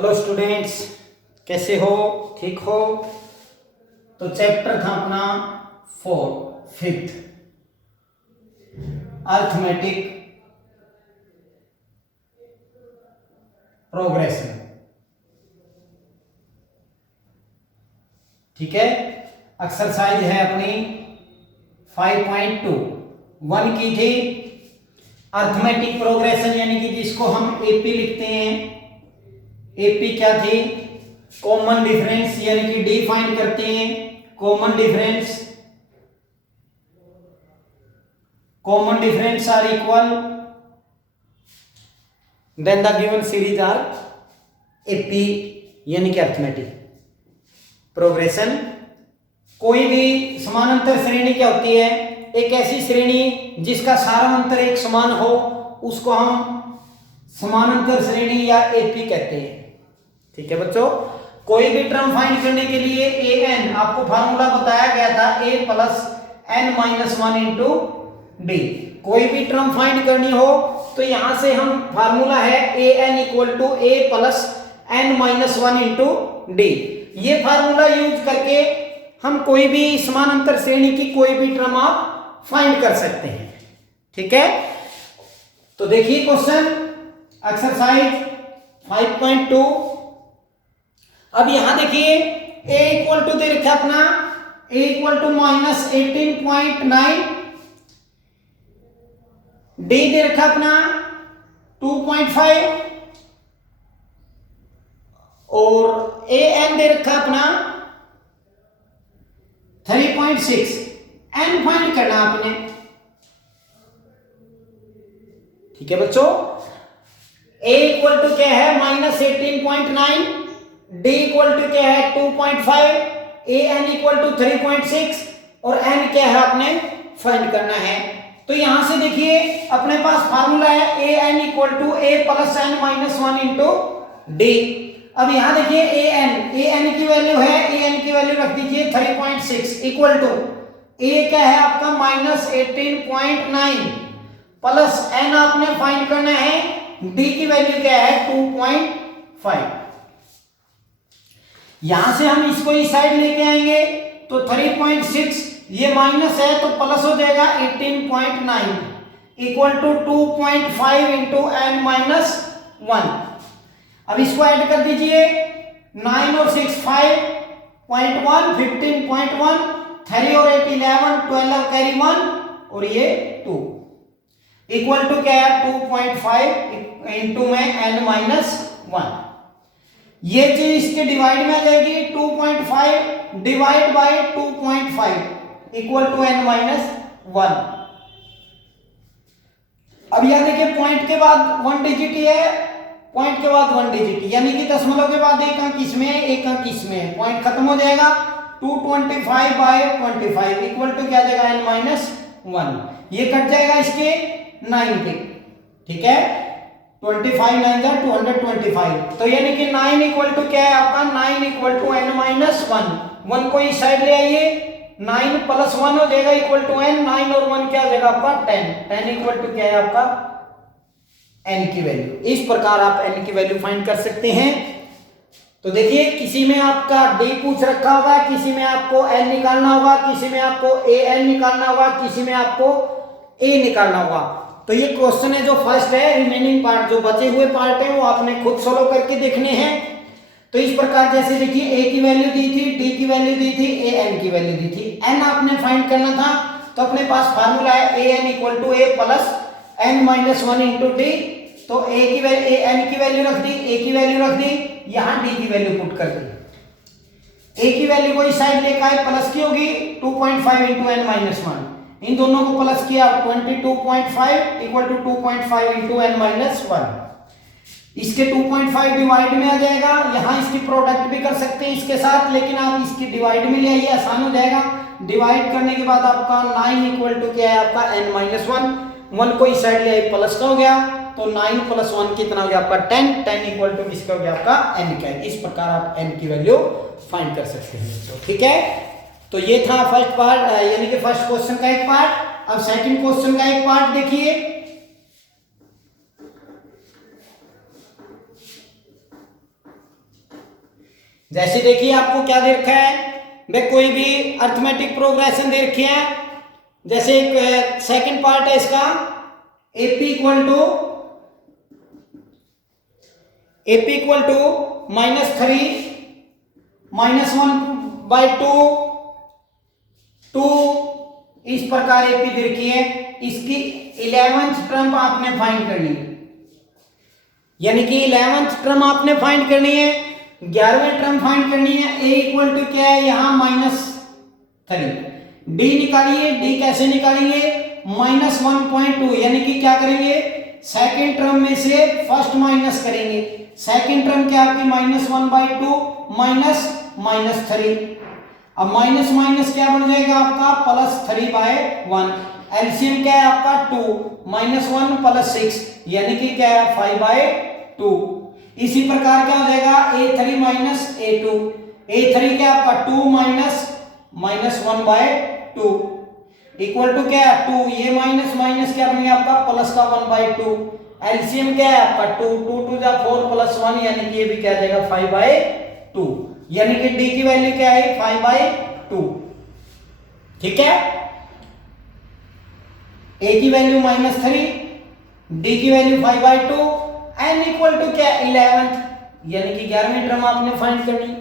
Hello students, कैसे हो? ठीक हो? तो चैप्टर था अपना 5th अर्थमेटिक प्रोग्रेशन। ठीक है, एक्सरसाइज है अपनी 5.2 1 की थी अर्थमेटिक प्रोग्रेशन, यानी कि जिसको हम एपी लिखते हैं। एपी क्या थी? कॉमन डिफरेंस, यानी कि डी फाइंड करते हैं। Common difference are equal, then the given series are AP, यानी कि अर्थमेटिक प्रोग्रेशन। कोई भी समानांतर श्रेणी क्या होती है? एक ऐसी श्रेणी जिसका सारा अंतर एक समान हो, उसको हम समानांतर श्रेणी या एपी कहते हैं। ठीक है बच्चों, कोई भी टर्म फाइंड करने के लिए ए एन, आपको फार्मूला बताया गया था a plus n minus one into d. कोई भी टर्म फाइंड करनी हो तो यहां से हम फार्मूला है a n equal to a plus n minus one into d. ये फार्मूला यूज करके हम कोई भी समानांतर श्रेणी की कोई भी टर्म आप फाइंड कर सकते हैं। ठीक है, तो देखिए क्वेश्चन एक्सरसाइज 5.2। अब यहां देखिए a इक्वल टू दे रखा अपना a equal to minus 18.9, d दे रखा अपना 2.5 और a n दे रखा अपना 3.6। n फाइंड करना आपने। ठीक है बच्चों, a इक्वल टू क्या है? माइनस 18.9, d इक्वल टू क्या है? 2.5, a n इक्वल टू 3.6 और n क्या है आपने फाइंड करना है। तो यहां से देखिए अपने पास फार्मूला है a n equal to a plus n minus one into d. अब यहां देखिए a n की वैल्यू है, a n की वैल्यू रख दीजिए 3.6 इक्वल टू a क्या है आपका? माइनस 18.9 प्लस n आपने फाइंड करना है, d की वैल्यू क्या है? 2.5। यहां से हम इसको इस साइड लेके आएंगे तो 3.6 ये माइनस है तो प्लस हो जाएगा 18.9 equal to 2.5 into n minus 1। अब इसको ऐड कर दीजिए, 9 और 6 5.1 15.1, 3 और 8 11 12 कैरी 1 और ये 2 इक्वल टू क्या है? 2.5 इंटू में एन माइनस 1। ये चीज इसके डिवाइड में आ जाएगी, 2.5 divide by 2.5 equal to n minus 1। अब यहां देखिए पॉइंट के बाद 1 डिजिट है, पॉइंट के बाद 1 डिजिट, यानी कि दशमलव के बाद एक अंक इसमें है, एक अंक इसमें है, पॉइंट खत्म हो जाएगा। 225 बाय 25 इक्वल टू क्या जाएगा? N minus 1। ये कट जाएगा इसके 90। ठीक है, 25 9 जा 225, तो यानी कि 9 इक्वल टू क्या है आपका? 9 इक्वल टू एन माइनस 1 को इस साइड ले आइए, 9 प्लस 1 हो जाएगा इक्वल टू एन, 9 और 1 क्या हो जाएगा आपका? 10 इक्वल टू क्या है आपका? एन की वैल्यू। इस प्रकार आप एन की वैल्यू फाइंड कर सकते हैं। तो देखिए किसी में आपका डी पूछ रखा होगा, किसी में आपको एन निकालना होगा, किसी में आपको ए एन निकालना होगा, किसी में आपको ए निकालना होगा। तो ये क्वेश्चन है जो फर्स्ट है, रिमेनिंग पार्ट जो बचे हुए पार्ट है वो आपने खुद सोल्व करके देखने हैं। तो इस प्रकार जैसे देखिए ए की वैल्यू दी थी, डी की वैल्यू दी थी, ए एन की वैल्यू दी थी, एन आपने फाइंड करना था। तो अपने पास फार्मूला है a n equal to a plus n minus one into d. तो ए की वैल्यू, ए एन की वैल्यू रख दी, ए की वैल्यू रख दी, यहां डी की वैल्यू पुट कर दी। ए की वैल्यू को इस साइड लेकर आए, प्लस की होगी 2.5 इंटू एन माइनस 1, इन दोनों को प्लस किया 22.5 equal to 2.5 into n minus 1। इसके 2.5 डिवाइड में आ जाएगा, यहां इसकी प्रोडक्ट भी कर सकते हैं इसके साथ, लेकिन आप इसकी डिवाइड में ले आइए, आसान हो जाएगा। डिवाइड करने के बाद आपका 9 इक्वल टू क्या है आपका? एन माइनस 1 को इस साइड ले आइए, प्लस का हो गया, तो 9 प्लस 1 कितना हो गया आपका? 10 इक्वल टू किसका हो गया आपका? एन का। इस प्रकार आप एन की वैल्यू फाइंड कर सकते हैं। तो ठीक है, तो ये था फर्स्ट पार्ट, यानी कि फर्स्ट क्वेश्चन का एक पार्ट। अब सेकंड क्वेश्चन का एक पार्ट देखिए। जैसे देखिए आपको क्या दे रखा है, वे कोई भी अर्थमेटिक प्रोग्रेशन दे रखी है। जैसे एक सेकंड पार्ट है इसका, एपी इक्वल टू -3 -1/2 2, इस प्रकार एपी दे रखी है। इसकी 11th टर्म आपने फाइंड करनी है, यानी कि 11th टर्म आपने फाइंड करनी है, 11वीं टर्म फाइंड करनी है। ए इक्वल टू क्या है यहां -3, डी निकालिए। डी कैसे निकालेंगे, -1.2, यानी कि क्या करेंगे, सेकंड टर्म में से फर्स्ट माइनस करेंगे। सेकंड टर्म क्या आपकी -1/2 -3, अब माइनस माइनस क्या बन जाएगा आपका +3/1। एलसीएम क्या है आपका 2, -1 + 6, यानी कि क्या है 5/2। इसी प्रकार क्या हो जाएगा a3 - a2, a3 क्या आपका 2 -1/2 इक्वल टू क्या है 2, ये माइनस माइनस क्या बन गया आपका प्लस का 1/2। एलसीएम क्या है आपका 2, 2 2 जा 4 + 1, यानी कि ये भी क्या जाएगा 5/2, यानी कि डी की वैल्यू क्या है 5/2। ठीक है, ए की वैल्यू -3, डी की वैल्यू 5/2, एन इक्वल टू क्या 11th, यानी कि 11वीं टर्म आपने फाइंड करनी।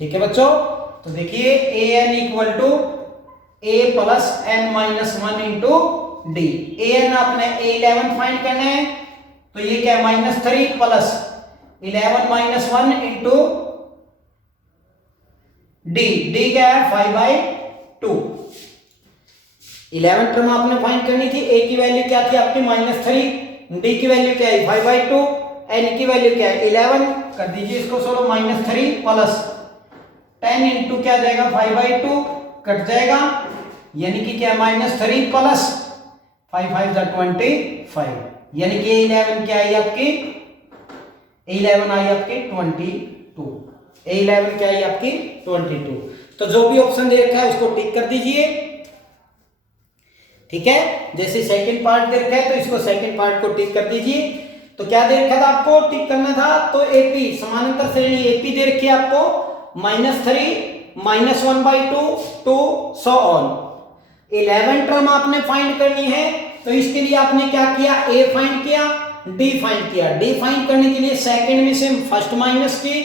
ठीक है बच्चों, तो देखिए a n equal to a + n - 1 into d. A n आपने A11 फाइंड करना है, तो ये क्या है -3 + 11 - 1 इंटू डी। डी क्या है 5/2। 11 टर्म आपने फाइंड करनी थी। ए की वैल्यू क्या थी आपकी -3, डी की वैल्यू क्या है 5/2, एन की वैल्यू क्या है 11। कर दीजिए इसको सोलो, -3 + 10 इंटू क्या जाएगा 5/2 कट जाएगा, यानी कि क्या -3 + 5 5 = 25, यानी कि 11 क्या आई आपकी 11 आई आपकी 22। 11 क्या आई आपकी 22। तो जो भी ऑप्शन दे रखा है उसको टिक कर दीजिए। ठीक है, जैसे सेकंड पार्ट दे रखा है तो इसको सेकंड पार्ट को टिक कर दीजिए। तो क्या दे रखा था आपको टिक करना था, तो एपी समानांतर श्रेणी एपी दे रखी है आपको -3 -1/2 2 सो ऑन। 11 टर्म आपने फाइंड करनी है, तो इसके लिए आपने क्या किया, ए फाइंड किया, डी फाइंड किया। डी फाइंड करने के लिए सेकंड में से फर्स्ट माइनस की,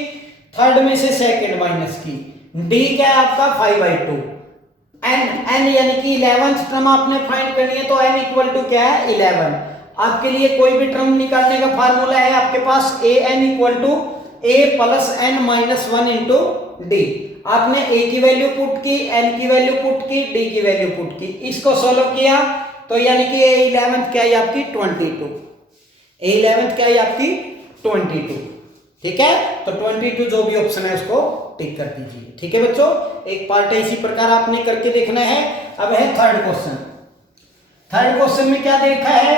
थर्ड में से सेकंड माइनस की। डी क्या है आपका 5/2। एन यानी कि 11th टर्म आपने फाइंड करनी है, तो एन इक्वल टू क्या है 11। आपके लिए कोई भी टर्म निकालने का फार्मूला है आपके पास, a n equal to a + n - 1 into d. आपने a की वैल्यू पुट की, n की वैल्यू पुट की, d की वैल्यू पुट की, इसको सोल्व किया, तो यानी कि A11 क्या है आपकी 22। A11 क्या है आपकी 22। ठीक है, तो 22 जो भी ऑप्शन है उसको टिक कर दीजिए। ठीक है बच्चों, एक पार्ट है इसी प्रकार आपने करके देखना है। अब है थर्ड क्वेश्चन। थर्ड क्वेश्चन में क्या देखा है,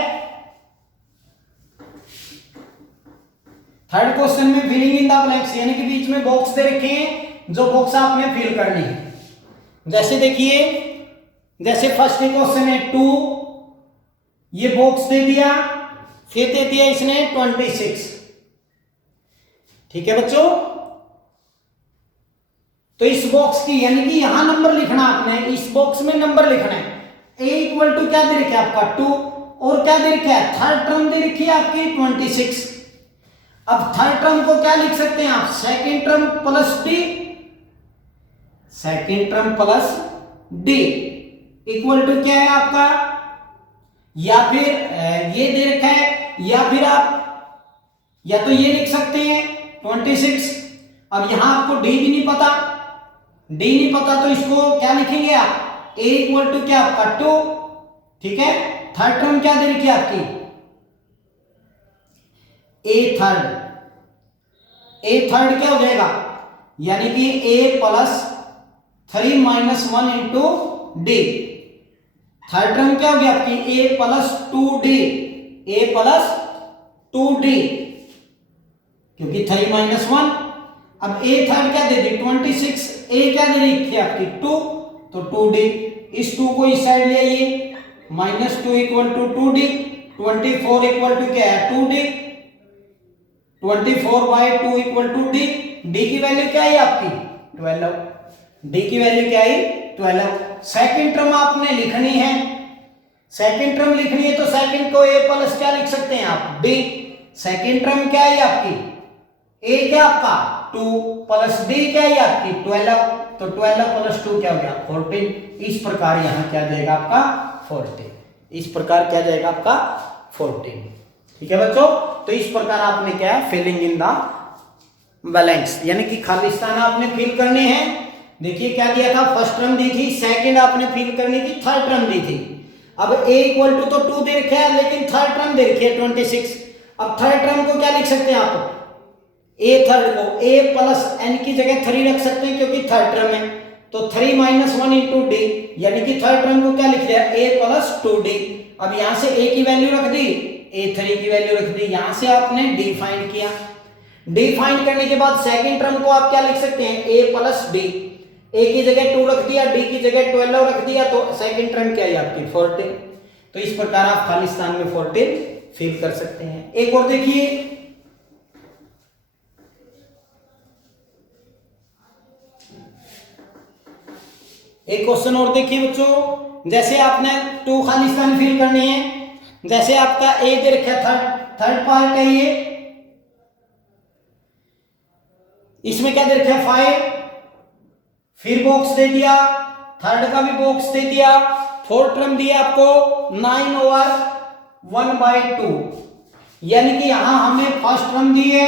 थर्ड क्वेश्चन में फिलिंग इन द ब्लैंक्स, यानी कि बीच में बॉक्स दे रखे हैं, जो बॉक्स आपने फिल करनी है। जैसे देखिए, जैसे फर्स्ट क्वेश्चन है 2, ये बॉक्स दे दिया, फिर दे दिया इसने 26। ठीक है बच्चों, तो इस बॉक्स की यानी कि यहां नंबर लिखना आपने, इस बॉक्स में नंबर लिखना है। a इक्वल टू क्या दे रखा है आपका 2, और क्या दे रखा है थर्ड टर्म दे रखी है आपकी 26। अब थर्ड टर्म को क्या लिख सकते हैं आप, second term plus d, second term plus d equal to क्या है आपका, या फिर ये दे रखा है, या फिर आप या तो ये लिख सकते हैं 26। अब यहां आपको डी भी नहीं पता, डी नहीं पता, तो इसको क्या लिखेंगे आप, a इक्वल टू क्या आपका 2। ठीक है, थर्ड टर्म क्या दे रखी है आपकी a थर्ड क्या हो जाएगा, यानी कि a + 3 - 1 into D. Third term क्या हो गया आपकी a + 2d, a + 2d, क्योंकि 3 - 1। अब a थर्ड क्या दे दी 26, a क्या दे रही थी आपकी 2, तो 2d। इस 2 को इस साइड ले आइए, -2 equal to 2d, 24 equal to क्या है 2d, 24/2 equal to d, d की वैल्यू क्या है आपकी 12, डी की वैल्यू क्या है 12। सेकंड टर्म आपने लिखनी है, सेकंड टर्म लिखनी है तो सेकंड को ए प्लस क्या लिख सकते हैं आप डी। सेकंड टर्म क्या है आपकी ए क्या आपका 2 प्लस डी क्या है आपकी 12, तो 12 प्लस 2 क्या हो गया 14। इस प्रकार यहां क्या जाएगा आपका 14, इस प्रकार क्या जाएगा आपका 14। ठीक है बच्चों, तो इस प्रकार आपने क्या है फिलिंग इन द ब्लैंक्स यानी कि खाली स्थान आपने फिल करने हैं। देखिए क्या दिया था, फर्स्ट टर्म दी थी, सेकंड आपने फिल करनी थी, थर्ड टर्म दी थी। अब a इक्वल टू तो 2 दे रखा है, लेकिन थर्ड टर्म दे रखी है 26। अब थर्ड टर्म को क्या लिख सकते हैं आप, a थर्ड को a प्लस n की जगह 3 रख सकते हैं क्योंकि थर्ड टर्म है, तो 3 माइनस 1 इंटू डी, यानी कि थर्ड टर्म को क्या लिख दिया a प्लस 2d। अब यहां से a की वैल्यू रख दी, a3 की वैल्यू रख दी, यहां से आपने d फाइंड किया। d फाइंड करने के बाद सेकंड टर्म को आप क्या लिख सकते हैं a प्लस d, a की जगह 2 रख दिया, d की जगह 12 रख दिया, तो सेकंड टर्म क्या है आपकी 14। तो इस प्रकार आप खाली स्थान में 14 फिल कर सकते हैं। एक और देखिए, एक क्वेश्चन और देखिए बच्चों, जैसे आपने 2 खाली स्थान फिल करने हैं, जैसे आपका ए दे रखा थर्ड पार्ट है ये, इसमें क्या दे रखा है 5, फिर बॉक्स दे दिया, थर्ड का भी बॉक्स दे दिया, फोर्थ टर्म दिया आपको 9/1/2, यानी कि यहां हमें फर्स्ट टर्म दी है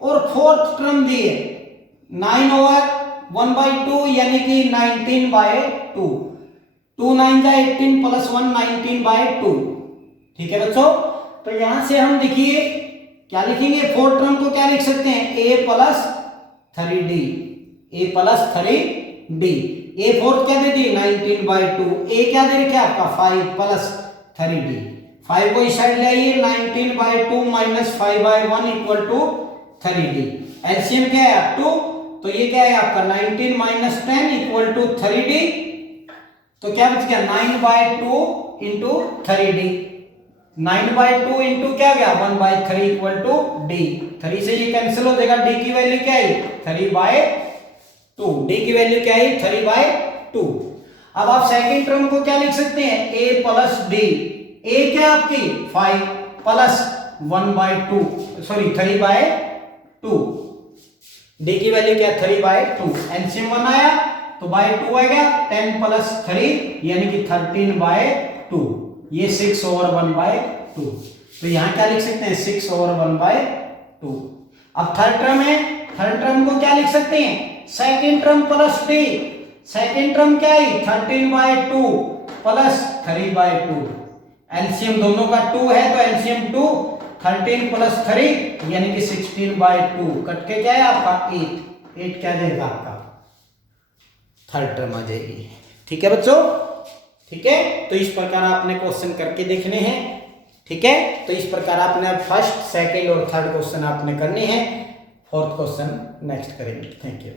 और फोर्थ टर्म दी है 9/1/2 यानी कि 19/2, 2 9 जा 18 प्लस 1 19/2। ठीक है बच्चों, तो यहां से हम देखिए क्या लिखेंगे, फोर्थ टर्म को क्या लिख सकते हैं a plus 3d, a plus 3d, a fourth क्या दे दी 19/2, a क्या दे रखा है आपका 5 प्लस 3d, 5 को इस साइड ले आइए, 19/2 minus 5/1 equal to 3d, LCM क्या है 2, तो ये क्या है आपका 19 माइनस 10 इक्वल टू 3d, तो क्या बच गया 9/2 इंटू 3d, 9/2 इंटू क्या गया 1/3 इक्वल टू d, 3 से ये कैंसिल हो जाएगा, d की वैल्यू क्या है 3/2, d की वैल्यू क्या है 3/2। अब आप सेकंड टर्म को क्या लिख सकते हैं a प्लस d, a क्या आपकी 5 प्लस 1/2 सॉरी 3/2, d की वैल्यू क्या 3/2, एलसीएम 1 आया तो बाय 2 आएगा, 10 प्लस 3 यानी कि 13/2, ये 6/1/2, तो यहां क्या लिख सकते हैं 6/1/2। अब थर्ड टर्म है, थर्ड टर्म को क्या लिख सकते हैं second term plus d, second term क्या है 13/2 प्लस 3/2, एलसीएम दोनों का 2 है तो एलसीएम 2, 13 प्लस 3 यानी कि 16/2, कट के क्या है आपका 8 क्या जाएगा आपका थर्ड टर्म आ जाएगी। ठीक है बच्चों, ठीक है, तो इस प्रकार आपने क्वेश्चन करके देखने हैं। ठीक है, तो इस प्रकार आपने फर्स्ट सेकंड और थर्ड क्वेश्चन आपने करने हैं, फोर्थ क्वेश्चन नेक्स्ट करेंगे। Thank you.